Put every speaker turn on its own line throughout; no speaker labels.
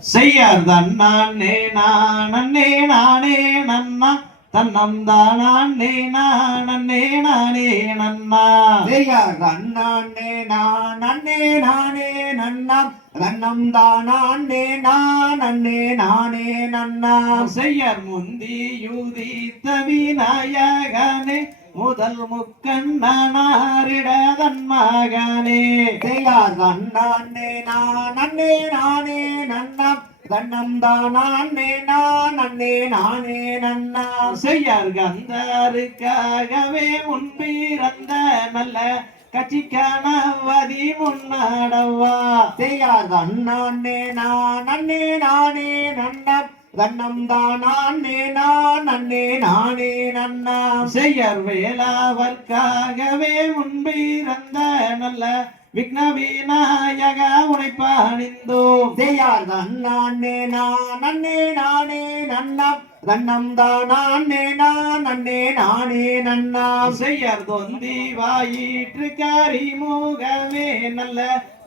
செய்யார் நான் நானே நானே நன்னா. தன்னம் தானே நானே நானே நன்னா.
செய்யார் தன்னானே நானே நானே நன்னம் தன்னம் தானே நானே நானே நன்னா.
செய்யார் முந்தி யூதித்த விநாயகனே முதல் முக்கண்ணனாரிட தன் மகனே
செய்யார் தன்னானே நானே நானே நன்னம் தன்னம் தானே நானே நானே நன்னா.
செய்யார் கந்தருக்காகவே முன்பிறந்த நல்ல கட்சிக்கானவதி முன்னாடவா.
செய்யார் தன்னானே நானே நானே நன்னம் தன்னம் தானே நானே நானே நன்னா.
செய்யர் வேளாவர்க்காகவே முன்பிறந்த நல்ல விக்ன விநாயக உனைப்பாணிந்தோம்
செய்யார் தன்னானே நானே நானே நன்னம். தன்னம் தானே நானே நானே நன்னா
செய்யர் தொந்தி வாயிற்று கரிமுகமே நல்ல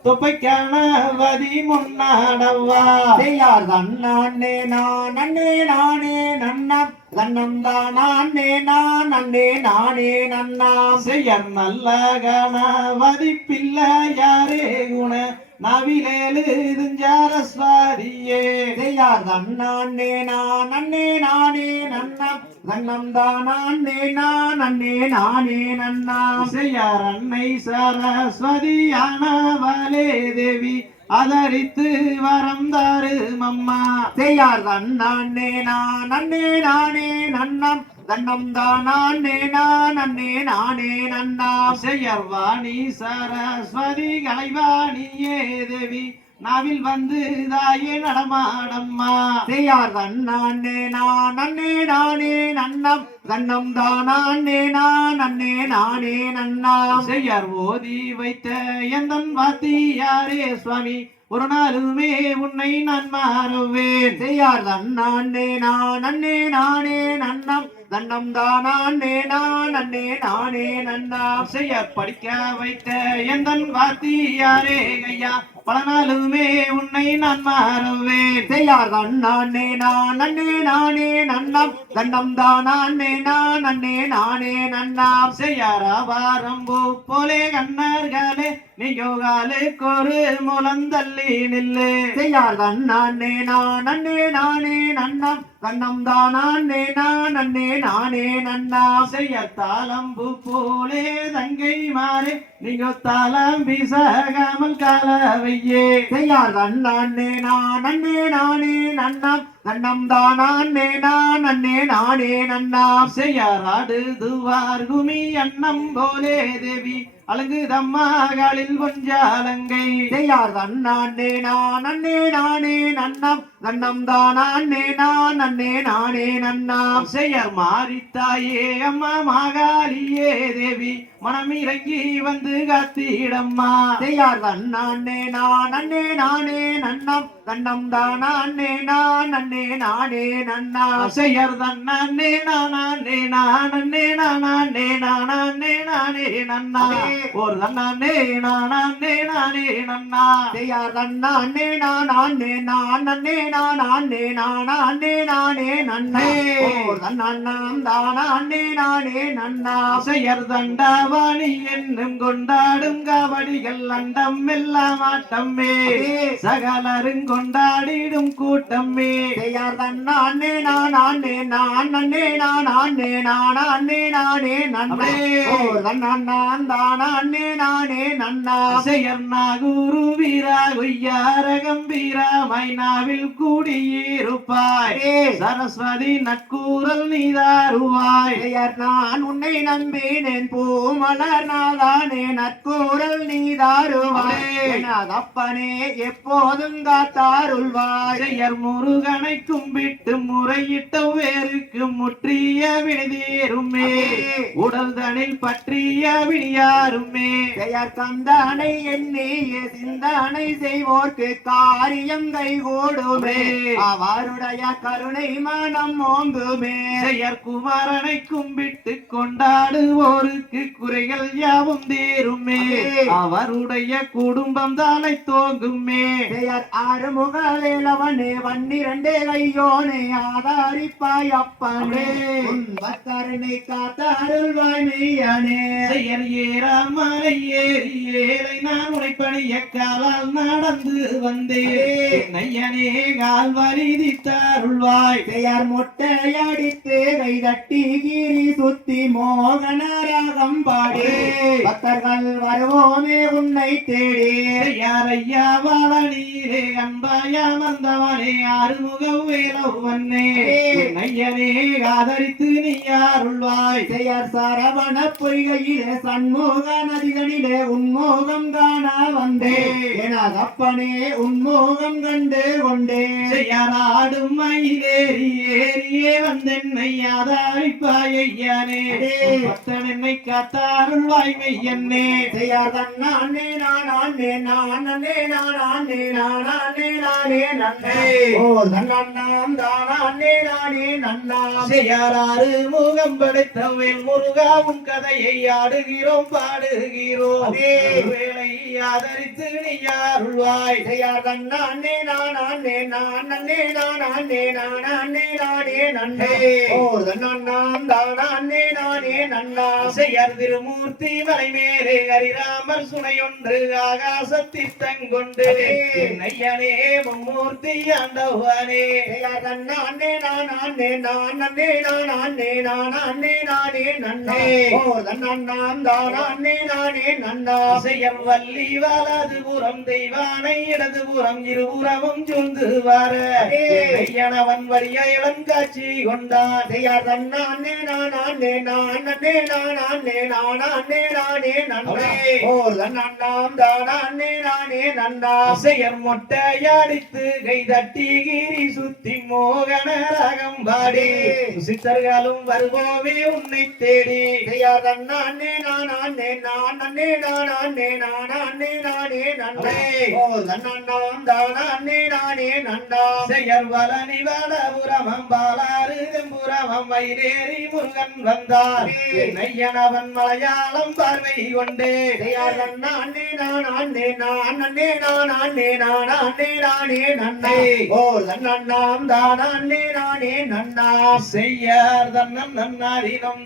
தொப்பைக்கானவதி முன்னாடவா.
செய்யார் தன்னானே நானே நானே நன்னம் தன்னம் தானே நானே நானே நன்னா.
செய்யர் நல்ல கணவதி பிள்ளையாரே குண. நவிலேலு துஞ்சாரஸ்வாதியே
செய்யார் தன்னானே நானே நானே நன்னம் தன்னம் தானே நானே நானே நன்னா.
செய்யார் அன்னை சரஸ்வதியானவளே தேவி அதரித்து வரம் தாரு மம்மா.
செய்யார் தன்னானே நானே நானே நன்னம். தன்னம் தானே நானே நானே நன்னா.
செய்யர் வாணி சரஸ்வதி கலைவாணியே தேவி. நாவில் வந்து தாயே நடமாடம்மா.
செய்யார் தன்னானே நானே நானே நன்னம். தன்னம் தானே நானே நானே நன்னா.
செய்யார் ஓதி வைத்த எந்தன் வாத்தியாரே சுவாமி? ஒரு நாளுமே உன்னை நான் மாறுவேன்.
செய்யார் தன்னானே நானே நானே நன்னம். தன்னம் தானே நானே நானே நன்னா.
செய்யார் படிக்க வைத்த எந்தன் வாத்தியாரே ஐயா? பல நாளுமே உன்னை நான் மாறுவேன்.
செய்யார் தன்னானே நானே நானே நன்னம் தன்னம் தானே நானே நானே நன்னா
செய்யாரா வாரம்பு போலே கண்ணர்களே நீ யோகாலுக்கு ஒரு முழந்தள்ளி நில்லு.
செய்யார் தன்னானே நானே நானே நன்னம் கண்ணம் தானே நானே நானே
நன்னாசையத்தாலம்பு போலே தங்கை மாறே. நீங்க தாளம் சகமல் கலவையே.
செய்யார் தன்னானே நானே நானே நன்னம் தன்னம் தானே நானே நானே நன்னா
செய்யார் ஆடுதுவார் குமி அன்னம் போலே தேவி அழகுதம்மாகளில் கொஞ்சாலங்கை
செய்யார் தன்னானே நானே நானே நன்னம். தன்னம் தானே நானே நானே நன்னா
செய்யார் மாரித்தாயே அம்மா மாகாளியே தேவி மனம் இறங்கி வந்து காத்திடம்மா
செய்யார் நான் அண்ணே நானே நன்னம் தன்னம் நான் அண்ணே நானே நன்னா
செய்யார் தன் அண்ணே நான் அண்ணே நான் அண்ணே நான் அண்ணே நான் அண்ணே நானே நன்னா ஒரு தன்னே அண்ணே நானே நன்னா
செய்யார் அண்ணே நான் அண்ணே நான் அண்ணே நானே நன்னே தானே நானே நன்னா
செய்யர் தண்டாவாணி என்னும் கொண்டாடும் காவடிகள் அண்டம் எல்லாம் ஆட்டம்மே சகலரும் கொண்டாடிடும் கூட்டம்மே
செய்யார் தன்னானே நானே நானே நானே நானே நானே நன்னே தன்னான் தானே நானே நன்னா
செய்யர் நாகூரு வீரா கொய்யார கம்பீரா மைனாவில் கூடியிருப்பாய். சரஸ்வதி நட்கூரல் நீதாருவாய்.
பெயர் நான் உன்னை நம்பினேன். பூமலர் நாதானே நற்கூரல் நீதாருவாய். அப்பனே எப்போதும் காத்தாருள்வாய்.
செய்யர் முருகனை கும்பிட்டு முறையிட்ட வேருக்கு முற்றிய விடுதீருமே உடல் தனில் பற்றிய விடியாருமே
பெயர் கந்தானை எண்ணிய சிந்தானை செய்வோர்க்கு காரியம் கைகூடுமே. அவருடைய கருணை மனம் ஓங்குமே.
செய்யர் குமாரனை கும்பிட்டு கொண்டாடுவோருக்கு குறைகள் யாவும் தீருமே. அவருடைய குடும்பம் தானை தோங்குமே.
பெயர் ஆறுமுகவேலவனே வன்னிரண்டே கையோனே ஆதாரிப்பாய் அப்பனே. பக்தரனை காத்த அருள்வாய் மெய்யனே
செயல் ஏறாமலை ஏறி ஏழை நான் உழைப்பணிய காலால் நடந்து வந்தேன். நையனே கால் வலிதித்தாருள்வாய்
பெயர் மொட்டையடித்து கைதட்டி கீரி சுத்தி மோகன ராகம் பாடி. பக்தர்கள் வருவோமே உன்னை தேடி.
யாரையா வாழநீரே அன்பாயா மந்தவனே ஆறுமுக வேலவன்னே நையனே ஆதரித்து நீ யாருள்வாய்
செயர் சரவண பொய்கையிலே சண்முக நதிகளிலே உன்மோகம் காண வந்தே. என அப்பனே உன்மோகம் கண்டு கொண்டே.
யாராடும் மயிலேறி ஏறியே வந்தே. வந்தென்னை ஆதாரிப்பாய் ஐயானே பக்தன் என்னை காத்தாருள்வாய் மெய்யன்னே
பெயர் தன்னானே நானே நானே நானே நானே நானே நன்னே. ஓ தன்னாம் தானே நானே நன்னாம்.
செய்யாராறு முகம் படைத்தவேல் முருகாவும் கதையை ஆடுகிறோம் பாடுகிறோம். வேளை ஆதரித்து நீ யாருள்வாய்
பெயர் தன்னானே நானே நானே நானே நானே நானே நன்னே. தானே நானே
செய்யார் திருமூர்த்தி மலை மேலே ஹரிராமர் சுனையொன்று ஆகாசத்தில் தங்கொண்டு. நையனே மும்மூர்த்தி ஆண்டவனே.
தன்னானே நானே நானே நானே நானே நானே நன்னே. ஓ தன்னாம் தானே நானே நன்னாம்
செய்யம் வள்ளி வலது புறம் தெய்வானை இடது புறம் இருபுறமும் சூழ்ந்து வர ஐயனவன் வரிய இளம் காட்சி கொண்டான்
பெயர் தன்னானே நானே நானே நானே நானே நானே நன்னே ஓ தன்னாம் தானே நானே நன்னாம்
செய்யர் மொட்டையடித்து கை தட்டி கிரி சுத்தி மோகன ராகம் பாடி சித்தர்களும் வருவோமே உன்னை தேடி.
பெயர் தன்னானே நானே நானே நானே நானே நானே நன்னே ஓ தன்னாம் தானே நானே நன்னாம்
செயர் வலனி வடபுறமம் பாலாறு. தெம்புறமம் மயிலேறி முருகன் வந்தார். நையனவன் மலையாளம் பார்வை கொண்டே.
தன்னானே நானே நானே நானே நானே நானே நன்னே. ஓ தன்னாம் தானே நானே நன்னாம்
செய்யார் தன்னம் நன்னாரினம்